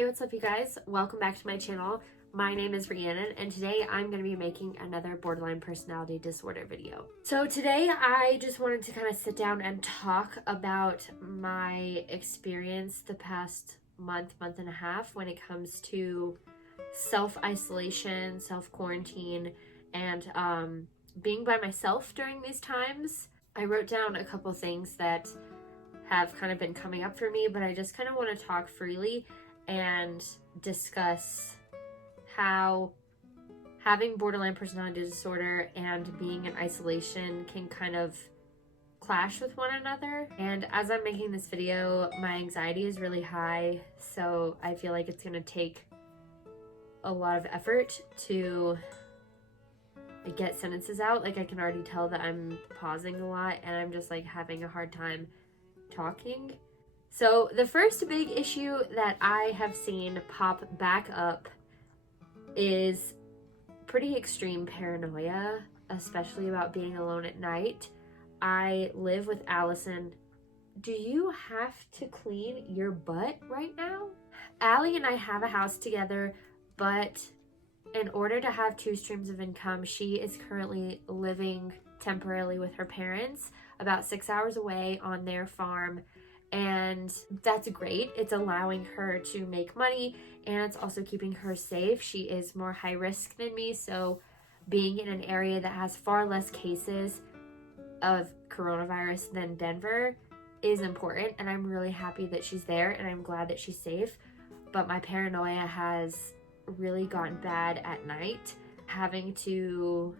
Hey, what's up you guys? Welcome back to my channel. My name is Rhiannon and today I'm going to be making another borderline personality disorder video. So today I just wanted to kind of sit down and talk about my experience the past month and a half when it comes to self-isolation, self-quarantine, and being by myself during these times. I wrote down a couple things that have kind of been coming up for me, but I just kind of want to talk freely and discuss how having borderline personality disorder and being in isolation can kind of clash with one another. And as I'm making this video, my anxiety is really high, so I feel like it's gonna take a lot of effort to get sentences out. Like, I can already tell that I'm pausing a lot and I'm just like having a hard time talking. So the first big issue that I have seen pop back up is pretty extreme paranoia, especially about being alone at night. I live with Allison. Do you have to clean your butt right now? Allie and I have a house together, but in order to have two streams of income, she is currently living temporarily with her parents about 6 hours away on their farm. And that's great. It's allowing her to make money and it's also keeping her safe. She is more high risk than me, so being in an area that has far less cases of coronavirus than Denver is important, and I'm really happy that she's there and I'm glad that she's safe. But my paranoia has really gotten bad at night. Having to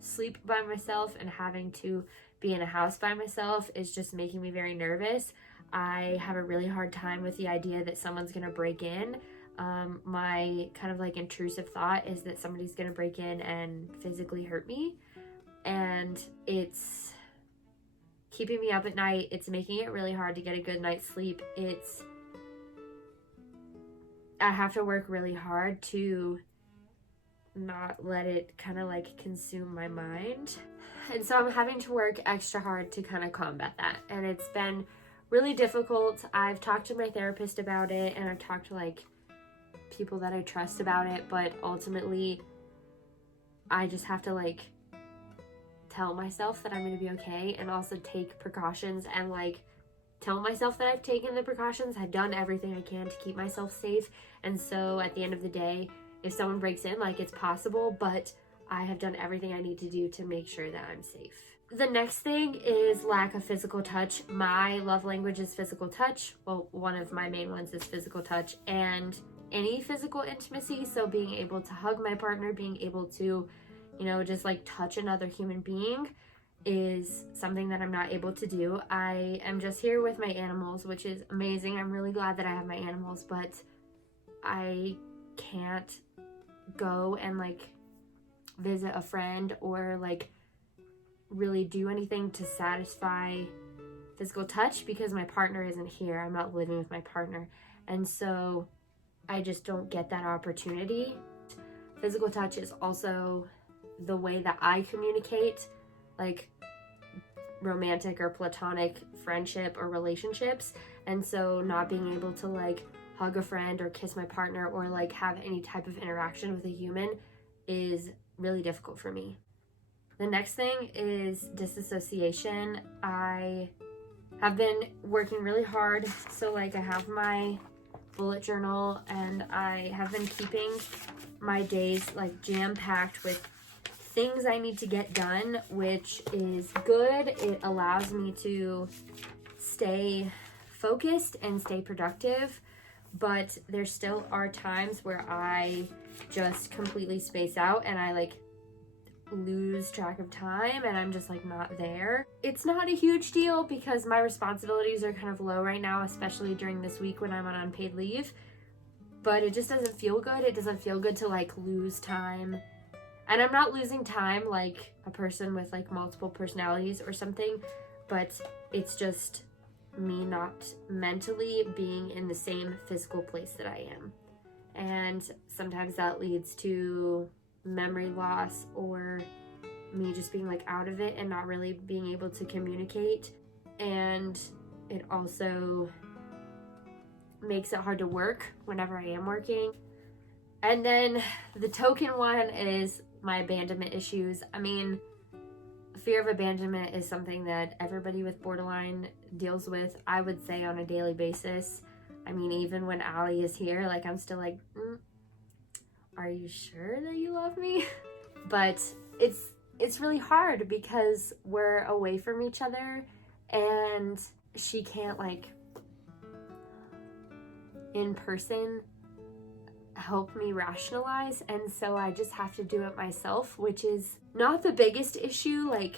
sleep by myself and having to be in a house by myself is just making me very nervous. I have a really hard time with the idea that someone's gonna break in. My kind of like intrusive thought is that somebody's gonna break in and physically hurt me, and it's keeping me up at night. It's making it really hard to get a good night's sleep. I have to work really hard to not let it kind of like consume my mind, and so I'm having to work extra hard to kind of combat that, and it's been really difficult. I've talked to my therapist about it and I've talked to like people that I trust about it, but ultimately I just have to like tell myself that I'm gonna be okay and also take precautions and like tell myself that I've taken the precautions. I've done everything I can to keep myself safe, and so at the end of the day, if someone breaks in, like, it's possible, but I have done everything I need to do to make sure that I'm safe. The next thing is lack of physical touch. My love language is physical touch. Well, one of my main ones is physical touch and any physical intimacy. So being able to hug my partner, being able to, just like touch another human being is something that I'm not able to do. I am just here with my animals, which is amazing. I'm really glad that I have my animals, but I can't go and like visit a friend or like really do anything to satisfy physical touch because my partner isn't here. I'm not living with my partner, and so I just don't get that opportunity. Physical touch is also the way that I communicate, like romantic or platonic friendship or relationships, and so not being able to like hug a friend or kiss my partner or like have any type of interaction with a human is really difficult for me. The next thing is disassociation. I have been working really hard. So like I have my bullet journal and I have been keeping my days like jam-packed with things I need to get done, which is good. It allows me to stay focused and stay productive, but there still are times where I just completely space out and I like lose track of time and I'm just like not there. It's not a huge deal because my responsibilities are kind of low right now, especially during this week when I'm on unpaid leave, but it just doesn't feel good. It doesn't feel good to like lose time, and I'm not losing time like a person with like multiple personalities or something, but it's just me not mentally being in the same physical place that I am, and sometimes that leads to memory loss or me just being like out of it and not really being able to communicate. And it also makes it hard to work whenever I am working. And then the token one is my abandonment issues. I mean, fear of abandonment is something that everybody with borderline deals with, I would say, on a daily basis. I mean, even when Allie is here, like, I'm still like, are you sure that you love me? But it's really hard because we're away from each other, and she can't, like, in person help me rationalize, and so I just have to do it myself, which is not the biggest issue. Like,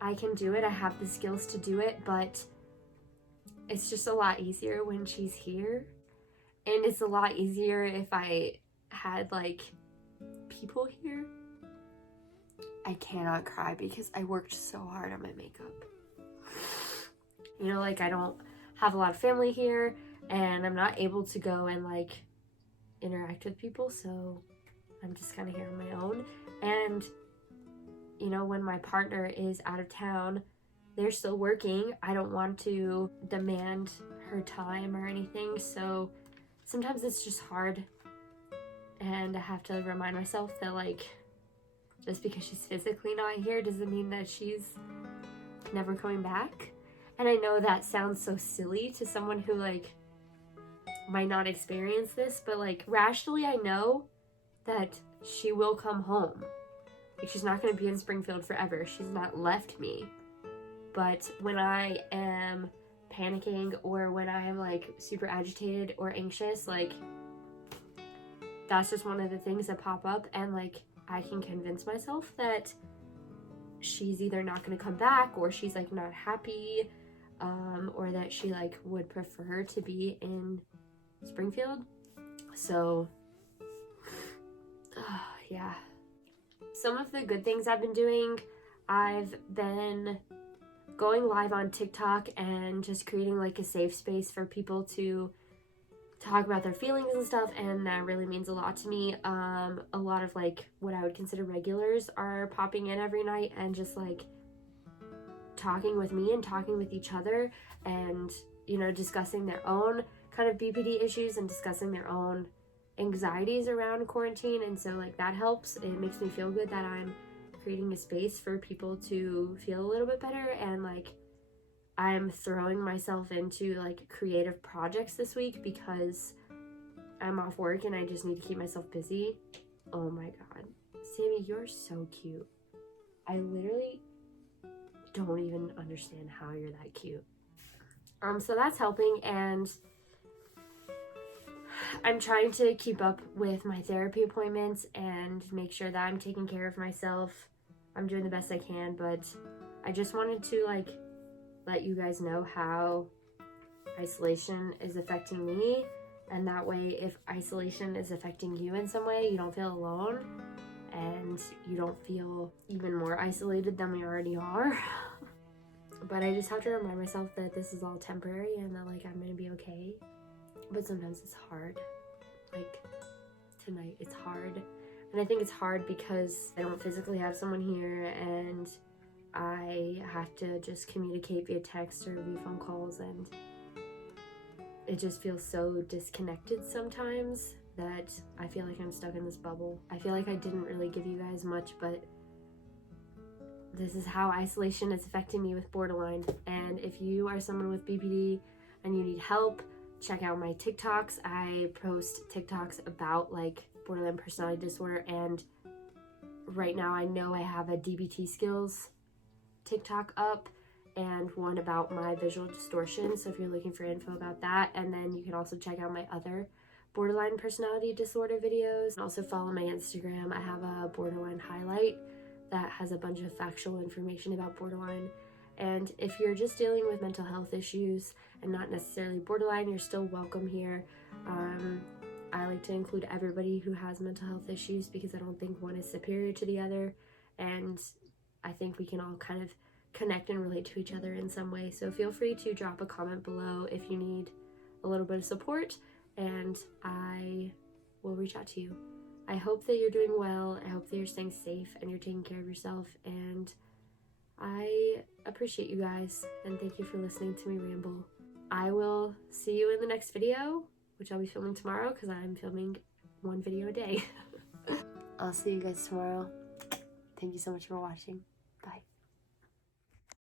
I can do it, I have the skills to do it, but it's just a lot easier when she's here. And it's a lot easier if I had, like, people here. I cannot cry because I worked so hard on my makeup. You know, like, I don't have a lot of family here, and I'm not able to go and, like, interact with people, so I'm just kind of here on my own. And, you know, when my partner is out of town, they're still working. I don't want to demand her time or anything, so sometimes it's just hard. And I have to remind myself that, like, just because she's physically not here doesn't mean that she's never coming back. And I know that sounds so silly to someone who, like, might not experience this, but, like, rationally I know that she will come home. Like, she's not going to be in Springfield forever. She's not left me. But when I am panicking, or when I am, like, super agitated or anxious, like, that's just one of the things that pop up, and, like, I can convince myself that she's either not going to come back, or she's, like, not happy, or that she, like, would prefer to be in Springfield. So yeah. Some of the good things I've been doing, I've been going live on TikTok and just creating, like, a safe space for people to talk about their feelings and stuff, and that really means a lot to me. A lot of, like, what I would consider regulars are popping in every night and just, like, talking with me and talking with each other, and, you know, discussing their own kind of BPD issues and discussing their own anxieties around quarantine. And so, like, that helps. It makes me feel good that I'm creating a space for people to feel a little bit better, and, like, I'm throwing myself into, like, creative projects this week because I'm off work and I just need to keep myself busy. Oh my god, Sammy, you're so cute. I literally don't even understand how you're that cute. So that's helping, and I'm trying to keep up with my therapy appointments and make sure that I'm taking care of myself. I'm doing the best I can, but I just wanted to, like, let you guys know how isolation is affecting me, and that way, if isolation is affecting you in some way, you don't feel alone, and you don't feel even more isolated than we already are. But I just have to remind myself that this is all temporary, and that, like, I'm gonna be okay. But sometimes it's hard. Like, tonight it's hard. And I think it's hard because I don't physically have someone here, and I have to just communicate via text or via phone calls, and it just feels so disconnected sometimes that I feel like I'm stuck in this bubble. I feel like I didn't really give you guys much, but this is how isolation is affecting me with borderline. And if you are someone with BPD and you need help, check out my TikToks. I post TikToks about, like, borderline personality disorder, and right now I know I have a DBT skills TikTok up and one about my visual distortion, so if you're looking for info about that. And then you can also check out my other borderline personality disorder videos, and also follow my Instagram. I have a borderline highlight that has a bunch of factual information about borderline. And if you're just dealing with mental health issues and not necessarily borderline, you're still welcome here. I like to include everybody who has mental health issues because I don't think one is superior to the other, and I think we can all kind of connect and relate to each other in some way. So feel free to drop a comment below if you need a little bit of support, and I will reach out to you. I hope that you're doing well. I hope that you're staying safe and you're taking care of yourself, and I appreciate you guys, and thank you for listening to me ramble. I will see you in the next video. which I'll be filming tomorrow because I'm filming 1 video a day. I'll see you guys tomorrow. Thank you so much for watching. Bye.